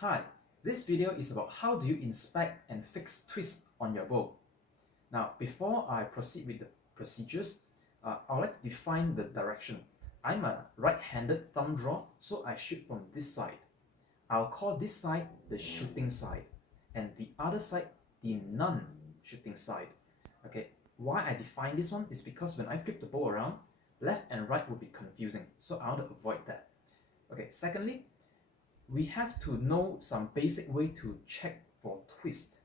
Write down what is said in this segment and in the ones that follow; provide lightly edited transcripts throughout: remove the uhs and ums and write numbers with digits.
Hi, this video is about how do you inspect and fix twists on your bow. Now, before I proceed with the procedures, I would like to define the direction. I'm a right-handed thumb drawer, so I shoot from this side. I'll call this side the shooting side, and the other side the non-shooting side. Okay, why I define this one is because when I flip the bow around, left and right will be confusing, so I want to avoid that. Okay, secondly, we have to know some basic way to check for twist.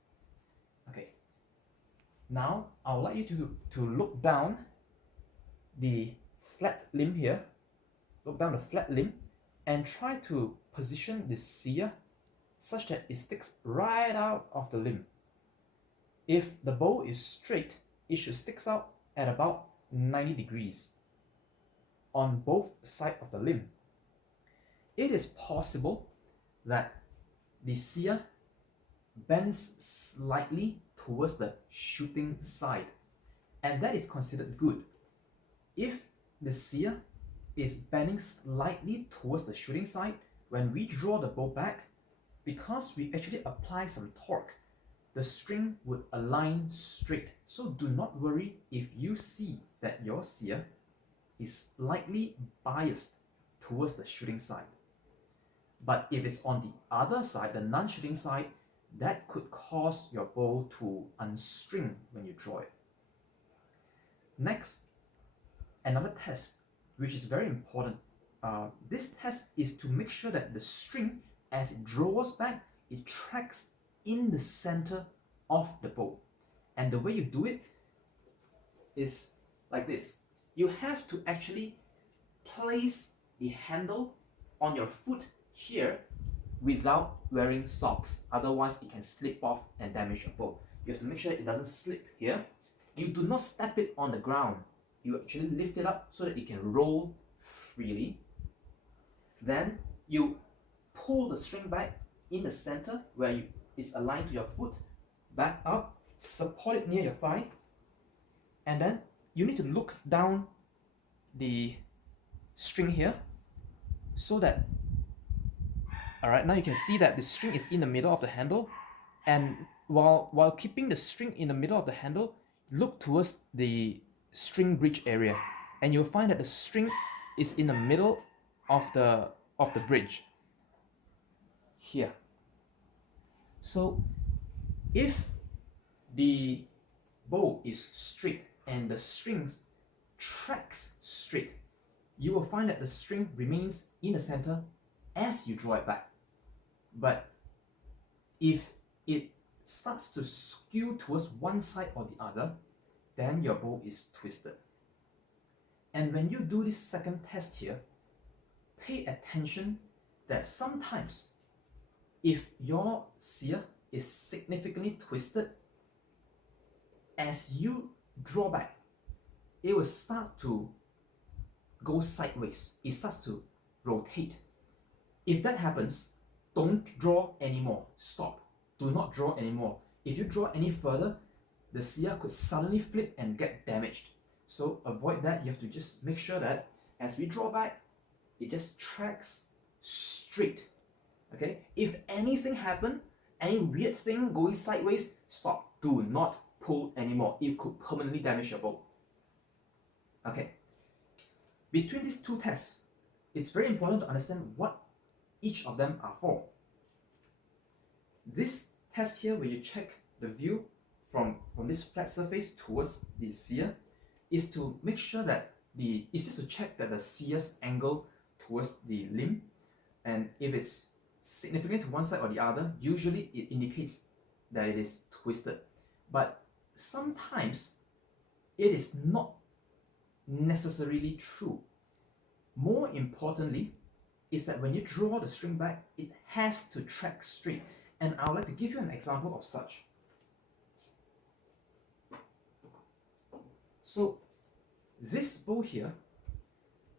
Okay, now I would like you to look down the flat limb here, look down the flat limb, and try to position the sear such that it sticks right out of the limb. If the bow is straight, it should stick out at about 90 degrees on both sides of the limb. It is possible that the sear bends slightly towards the shooting side, and that is considered good. If the sear is bending slightly towards the shooting side, when we draw the bow back, because we actually apply some torque, the string would align straight. So do not worry if you see that your sear is slightly biased towards the shooting side. But if it's on the other side, the non-shooting side, that could cause your bow to unstring when you draw it. Next, another test, which is very important. This test is to make sure that the string, as it draws back, it tracks in the center of the bow. And the way you do it is like this. You have to actually place the handle on your foot here without wearing socks, otherwise it can slip off and damage your bow. You have to make sure it doesn't slip here. You do not step it on the ground. You actually lift it up so that it can roll freely. Then you pull the string back in the center where it's aligned to your foot, back up, support it near your thigh, and then you need to look down the string here so that, alright, now you can see that the string is in the middle of the handle, and while keeping the string in the middle of the handle, look towards the string bridge area, and you'll find that the string is in the middle of the bridge here. So if the bow is straight and the strings tracks straight, you will find that the string remains in the center as you draw it back. But if it starts to skew towards one side or the other, then your bow is twisted. And when you do this second test here, pay attention that sometimes if your sear is significantly twisted, as you draw back, it will start to go sideways. It starts to rotate. If that happens, don't draw anymore. Stop. Do not draw anymore. If you draw any further, the sear could suddenly flip and get damaged. So avoid that. You have to just make sure that as we draw back, it just tracks straight. Okay? If anything happens, any weird thing going sideways, stop. Do not pull anymore. It could permanently damage your bow. Okay. Between these two tests, it's very important to understand what each of them are for. This test here, where you check the view from this flat surface towards the sear, is to make sure that it's just to check that the sear's angle towards the limb, and if it's significantly to one side or the other, usually it indicates that it is twisted. But sometimes it is not necessarily true. More importantly is that when you draw the string back, it has to track straight. And I would like to give you an example of such. So this bow here,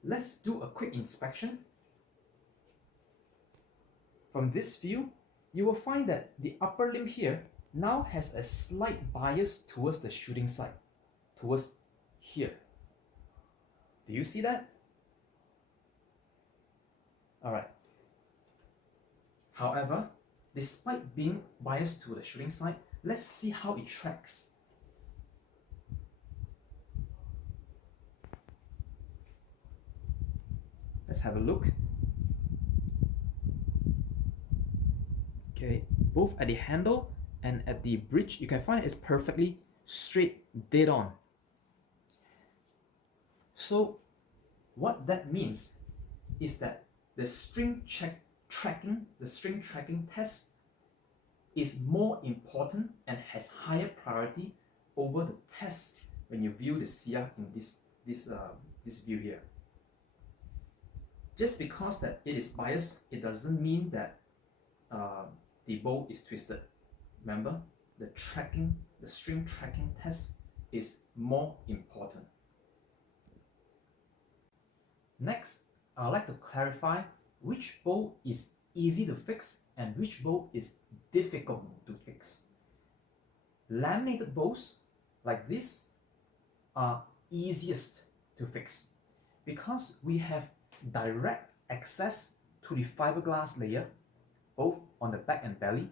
let's do a quick inspection. From this view, you will find that the upper limb here now has a slight bias towards the shooting side, towards here. Do you see that? Alright. However, despite being biased to the shooting side, let's see how it tracks. Let's have a look. Okay, both at the handle and at the bridge, you can find it's perfectly straight, dead on. So what that means is that the string tracking test is more important and has higher priority over the test when you view the CR in this view here. Just because that it is biased, it doesn't mean that the bow is twisted. Remember, the string tracking test is more important. Next, I'd like to clarify which bow is easy to fix and which bow is difficult to fix. Laminated bows like this are easiest to fix because we have direct access to the fiberglass layer both on the back and belly.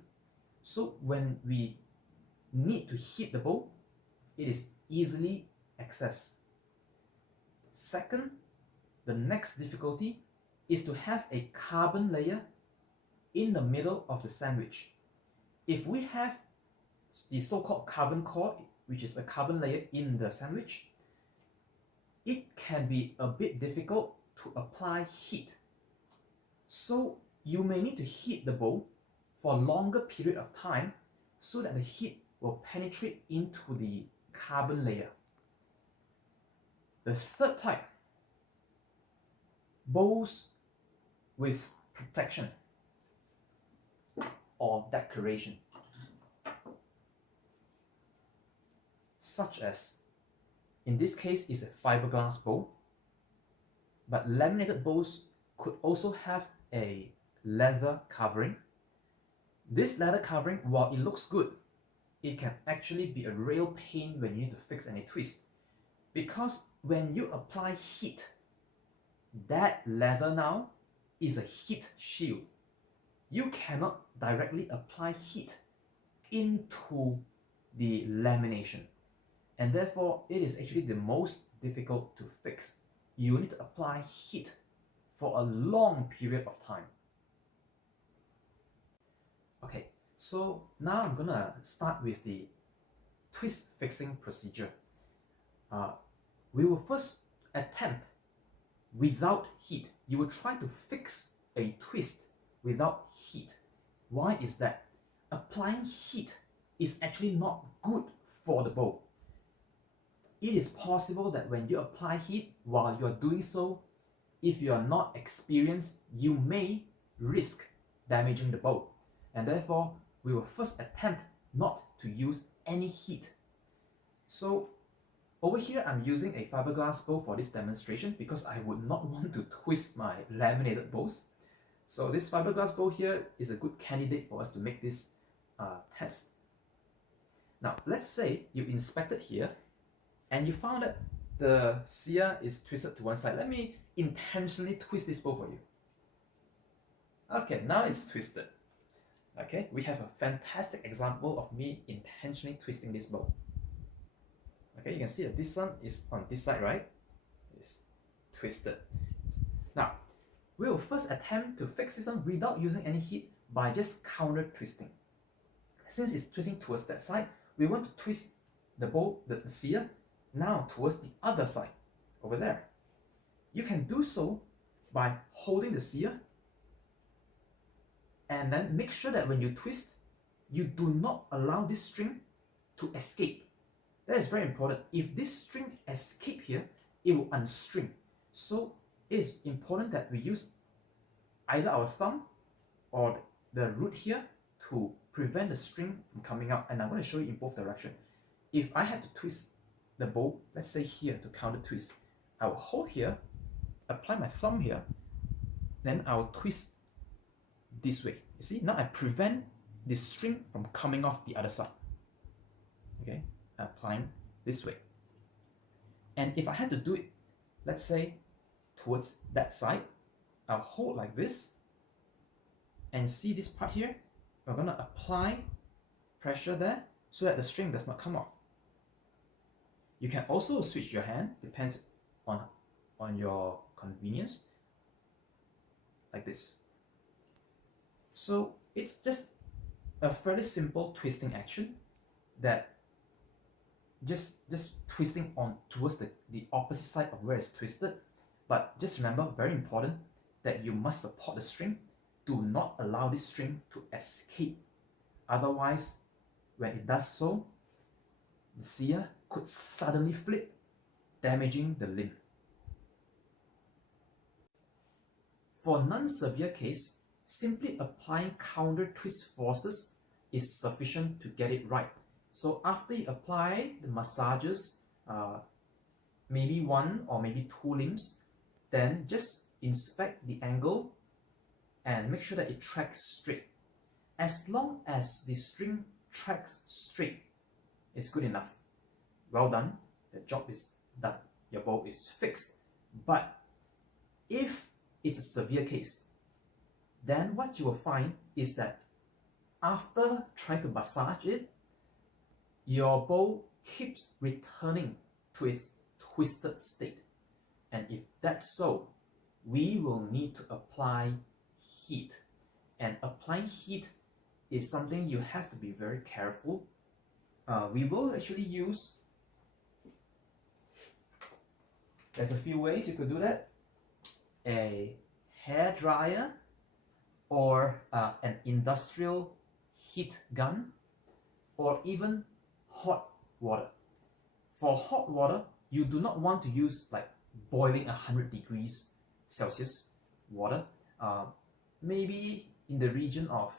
So when we need to hit the bow, it is easily accessed. Second, the next difficulty is to have a carbon layer in the middle of the sandwich. If we have the so-called carbon core, which is a carbon layer in the sandwich, it can be a bit difficult to apply heat. So you may need to heat the bow for a longer period of time so that the heat will penetrate into the carbon layer. The third type, bows with protection or decoration, such as in this case is a fiberglass bow, but laminated bows could also have a leather covering. This leather covering, while it looks good, it can actually be a real pain when you need to fix any twist, because when you apply heat, that leather now is a heat shield. You cannot directly apply heat into the lamination, and therefore it is actually the most difficult to fix. You need to apply heat for a long period of time. Okay, so now I'm gonna start with the twist fixing procedure. We will first attempt without heat. You will try to fix a twist without heat. Why is that? Applying heat is actually not good for the bow. It is possible that when you apply heat, while you're doing so, if you are not experienced, you may risk damaging the bow. And therefore, we will first attempt not to use any heat. So over here, I'm using a fiberglass bow for this demonstration because I would not want to twist my laminated bows. So this fiberglass bow here is a good candidate for us to make this test. Now, let's say you inspected here and you found that the CR is twisted to one side. Let me intentionally twist this bow for you. Okay, now it's twisted. Okay, we have a fantastic example of me intentionally twisting this bow. Okay, you can see that this one is on this side, right? It's twisted. Now, we will first attempt to fix this one without using any heat by just counter twisting. Since it's twisting towards that side, we want to twist the bow, the CR, now towards the other side, over there. You can do so by holding the CR and then make sure that when you twist, you do not allow this string to escape. That is very important. If this string escape here, it will unstring. So it is important that we use either our thumb or the root here to prevent the string from coming out. And I'm going to show you in both directions. If I had to twist the bow, let's say here to counter twist, I will hold here, apply my thumb here, then I will twist this way. You see, now I prevent this string from coming off the other side. Okay, applying this way. And if I had to do it, let's say towards that side, I'll hold like this and see this part here. we're going to apply pressure there so that the string does not come off. You can also switch your hand, depends on your convenience, like this. So it's just a fairly simple twisting action that just twisting on towards the opposite side of where it's twisted. But just remember, very important, that you must support the string. Do not allow this string to escape. Otherwise, when it does so, the sear could suddenly flip, damaging the limb. For non-severe case, simply applying counter twist forces is sufficient to get it right. So after you apply the massages, maybe one or maybe two limbs, then just inspect the angle and make sure that it tracks straight. As long as the string tracks straight, it's good enough. Well done, the job is done. Your bow is fixed. But if it's a severe case, then what you will find is that after trying to massage it, your bow keeps returning to its twisted state. And if that's so, we will need to apply heat. And applying heat is something you have to be very careful. We will actually use, there's a few ways you could do that. A hair dryer or an industrial heat gun, or even hot water. For hot water, you do not want to use like boiling 100 degrees Celsius water. Maybe in the region of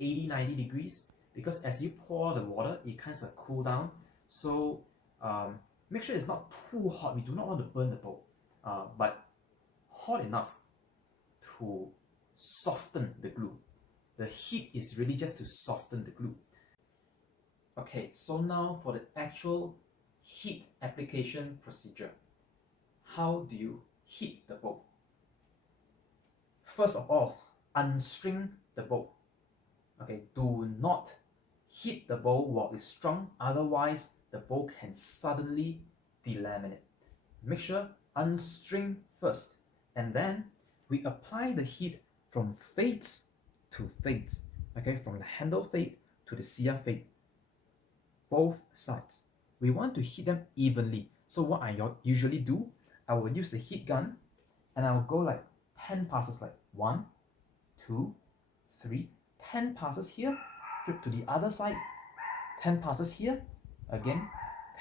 80-90 degrees, because as you pour the water, it kind of cool down. So make sure it's not too hot. We do not want to burn the bow, but hot enough to soften the glue. The heat is really just to soften the glue. Okay, so now for the actual heat application procedure. How do you heat the bow? First of all, unstring the bow. Okay, do not hit the bow while it's strung, otherwise the bow can suddenly delaminate. Make sure unstring first, and then we apply the heat from fades to fades. Okay, from the handle fade to the sear fade, both sides. We want to heat them evenly. So what I usually do, I will use the heat gun and I will go like 10 passes, like 1, 2, 3, 10 passes here, flip to the other side, 10 passes here, again,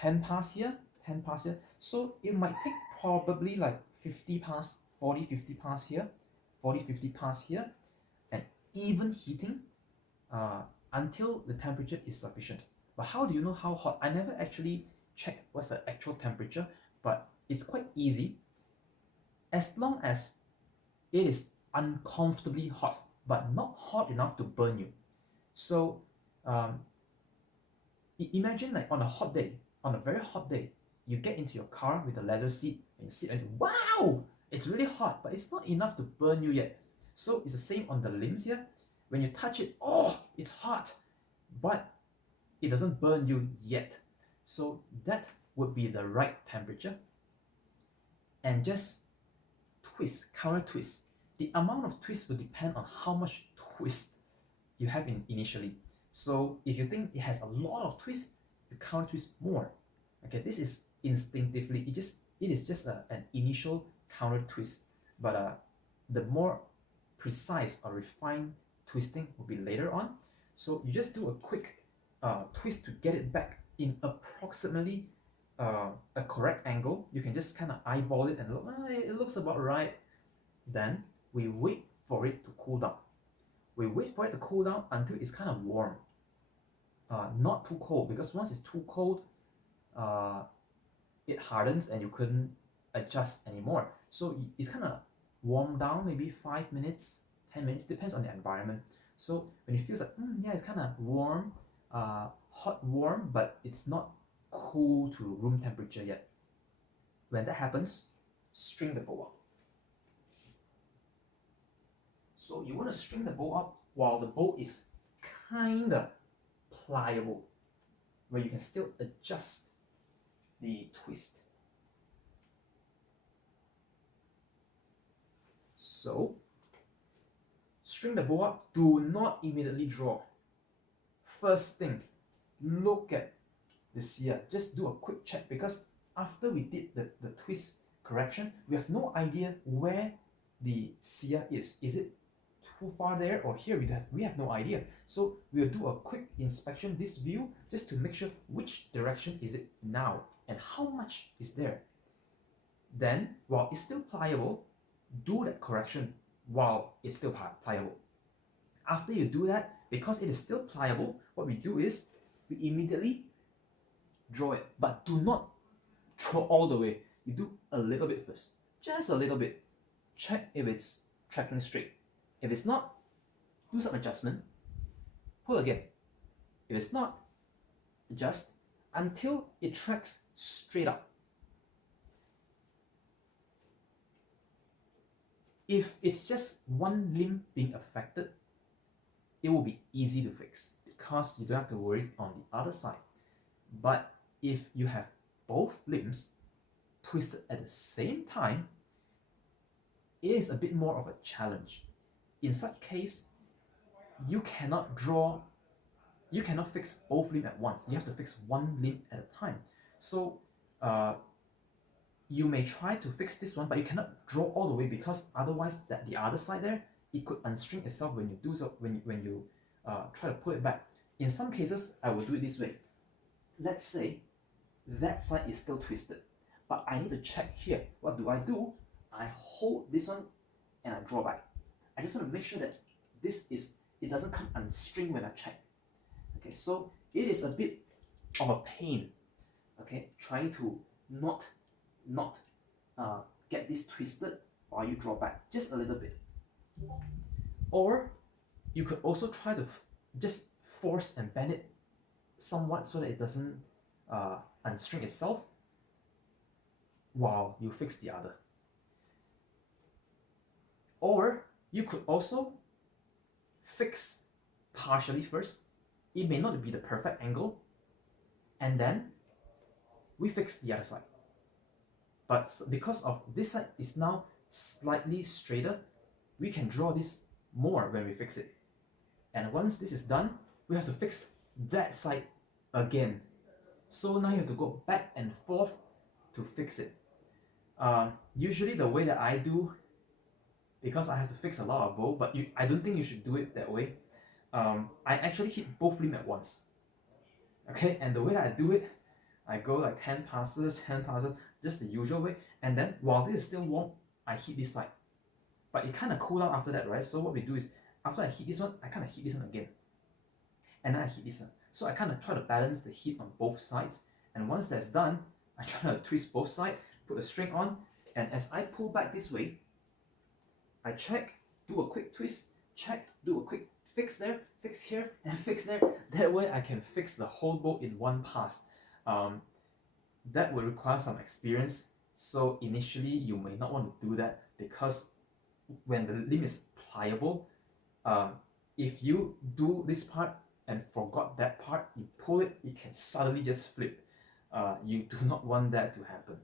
10 pass here, 10 pass here. So it might take probably like 50 pass, 40, 50 pass here, 40, 50 pass here, and even heating until the temperature is sufficient. But how do you know how hot? I never actually checked what's the actual temperature, but it's quite easy. As long as it is uncomfortably hot, but not hot enough to burn you. So imagine like on a hot day, on a very hot day, you get into your car with a leather seat and you sit and wow, it's really hot, but it's not enough to burn you yet. So it's the same on the limbs here. When you touch it, oh, it's hot, but it doesn't burn you yet. So that would be the right temperature. And just twist, counter twist. The amount of twist will depend on how much twist you have initially. So if you think it has a lot of twist, you counter twist more. Okay, this is instinctively, it is just an initial counter twist, but the more precise or refined twisting will be later on. So you just do a quick twist to get it back in approximately a correct angle. You can just kind of eyeball it and look, it looks about right. Then we wait for it to cool down. We wait for it to cool down until it's kind of warm, not too cold, because once it's too cold, it hardens and you couldn't adjust anymore. So it's kind of warm down, maybe 5 minutes, 10 minutes, depends on the environment. So when it feels like, yeah, it's kind of warm, hot warm, but it's not cool to room temperature yet. When that happens, string the bow up. So you want to string the bow up while the bow is kinda pliable, where you can still adjust the twist. So, string the bow up, do not immediately draw. First thing, look at the sear. Just do a quick check, because after we did the twist correction, we have no idea where the sear is. Is it too far there or here? We have no idea. So we'll do a quick inspection this view just to make sure which direction is it now and how much is there. Then, while it's still pliable, do that correction while it's still pliable. After you do that, because it is still pliable, what we do is we immediately draw it, but do not draw all the way. You do a little bit first, just a little bit. Check if it's tracking straight. If it's not, do some adjustment, pull again. If it's not, adjust until it tracks straight up. If it's just one limb being affected, it will be easy to fix because you don't have to worry on the other side. But if you have both limbs twisted at the same time, it is a bit more of a challenge. In such case, you cannot fix both limbs at once. You have to fix one limb at a time. So you may try to fix this one, but you cannot draw all the way, because otherwise the other side there, it could unstring itself when you do so, when you try to pull it back. In some cases, I will do it this way. Let's say that side is still twisted, but I need to check here. What do? I hold this one and I draw back. I just want to make sure that it doesn't come unstring when I check. Okay, so it is a bit of a pain, okay, trying to not get this twisted while you draw back just a little bit. Or you could also try to just force and bend it somewhat so that it doesn't unstring itself while you fix the other. Or you could also fix partially first. It may not be the perfect angle, and then we fix the other side. But because of this side is now slightly straighter, we can draw this more when we fix it. And once this is done, we have to fix that side again. So now you have to go back and forth to fix it. Usually the way that I do, because I have to fix a lot of bow, but I don't think you should do it that way. I actually hit both limbs at once. Okay, and the way that I do it, I go like 10 passes, just the usual way, and then while this is still warm, I hit this side. But it kind of cool down after that, right? So what we do is, after I hit this one, I kind of hit this one again. And then I hit this one. So I kind of try to balance the heat on both sides. And once that's done, I try to twist both sides, put a string on, and as I pull back this way, I check, do a quick twist, check, do a quick fix there, fix here, and fix there. That way I can fix the whole bow in one pass. That will require some experience. So initially you may not want to do that, because when the limb is pliable, if you do this part and forgot that part, you pull it, it can suddenly just flip. You do not want that to happen.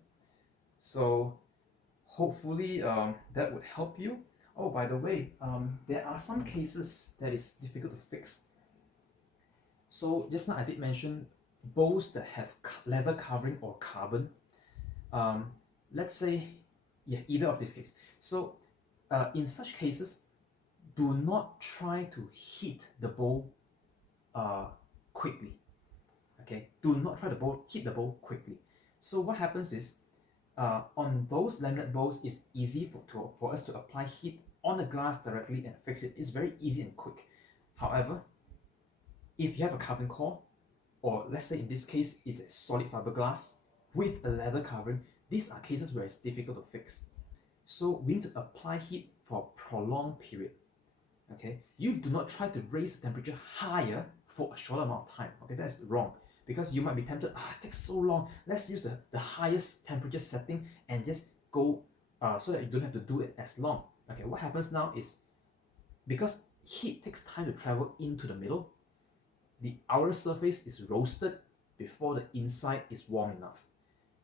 So hopefully that would help you. Oh, by the way, there are some cases that is difficult to fix. So just now I did mention bows that have leather covering or carbon. Let's say, yeah, either of these cases. So in such cases, do not try to hit the bow quickly. Okay, do not try to hit the bow quickly. So what happens is, on those laminate bows, it's easy for us to apply heat on the glass directly and fix it. It's very easy and quick. However, if you have a carbon core, or let's say in this case it's a solid fiberglass with a leather covering, these are cases where it's difficult to fix. So we need to apply heat for a prolonged period. Okay, you do not try to raise the temperature higher for a short amount of time. Okay, that's wrong, because you might be tempted, it takes so long, let's use the highest temperature setting and just go so that you don't have to do it as long. Okay, what happens now is, because heat takes time to travel into the middle, the outer surface is roasted before the inside is warm enough,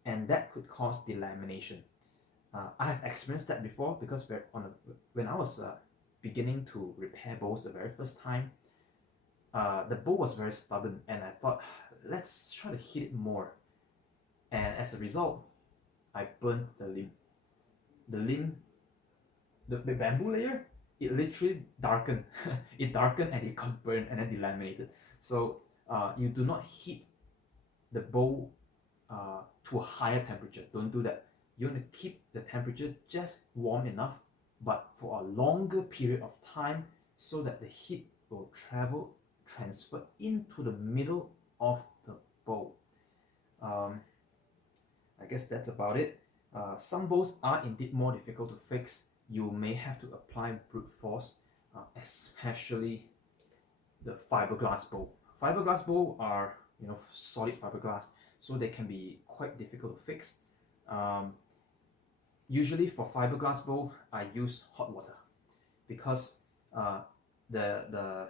and that could cause delamination. I have experienced that before because when I was beginning to repair bowls the very first time, the bowl was very stubborn, and I thought, let's try to heat it more. And as a result, I burnt the limb. The limb, the bamboo layer, it literally darkened. It darkened and it got burned and then delaminated. So you do not heat the bowl to a higher temperature. Don't do that. You want to keep the temperature just warm enough, but for a longer period of time, so that the heat will transfer into the middle of the bowl. I guess that's about it. Some bowls are indeed more difficult to fix. You may have to apply brute force, especially the fiberglass bowl. Fiberglass bowl are solid fiberglass, so they can be quite difficult to fix. Usually for fiberglass bowl, I use hot water because the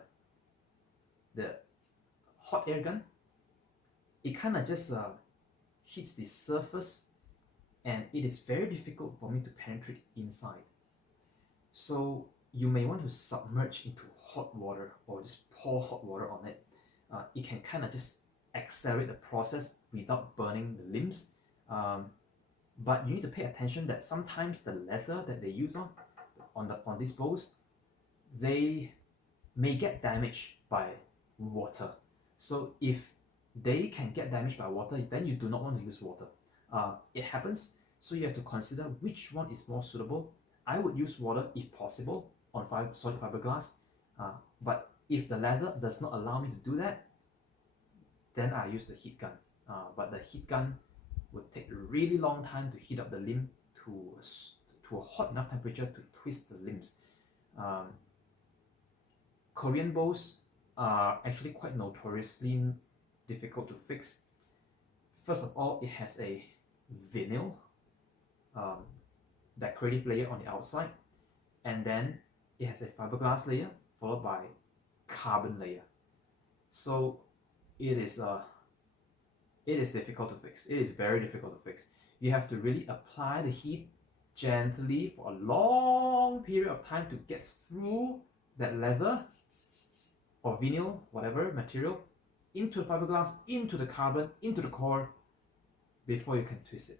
hot air gun, it kind of just hits the surface, and it is very difficult for me to penetrate inside. So you may want to submerge into hot water or just pour hot water on it. It can kind of just accelerate the process without burning the limbs. But you need to pay attention that sometimes the leather that they use on these bowls, they may get damaged by water. So if they can get damaged by water, then you do not want to use water. It happens, so you have to consider which one is more suitable. I would use water if possible on solid fiberglass, but if the leather does not allow me to do that, then I use the heat gun. But the heat gun would take a really long time to heat up the limb to a hot enough temperature to twist the limbs. Korean bowls are actually quite notoriously difficult to fix. First of all, it has a vinyl decorative layer on the outside, and then it has a fiberglass layer followed by carbon layer. So it is difficult to fix. It is very difficult to fix. You have to really apply the heat gently for a long period of time to get through that leather or vinyl, whatever material, into the fiberglass, into the carbon, into the core, before you can twist it.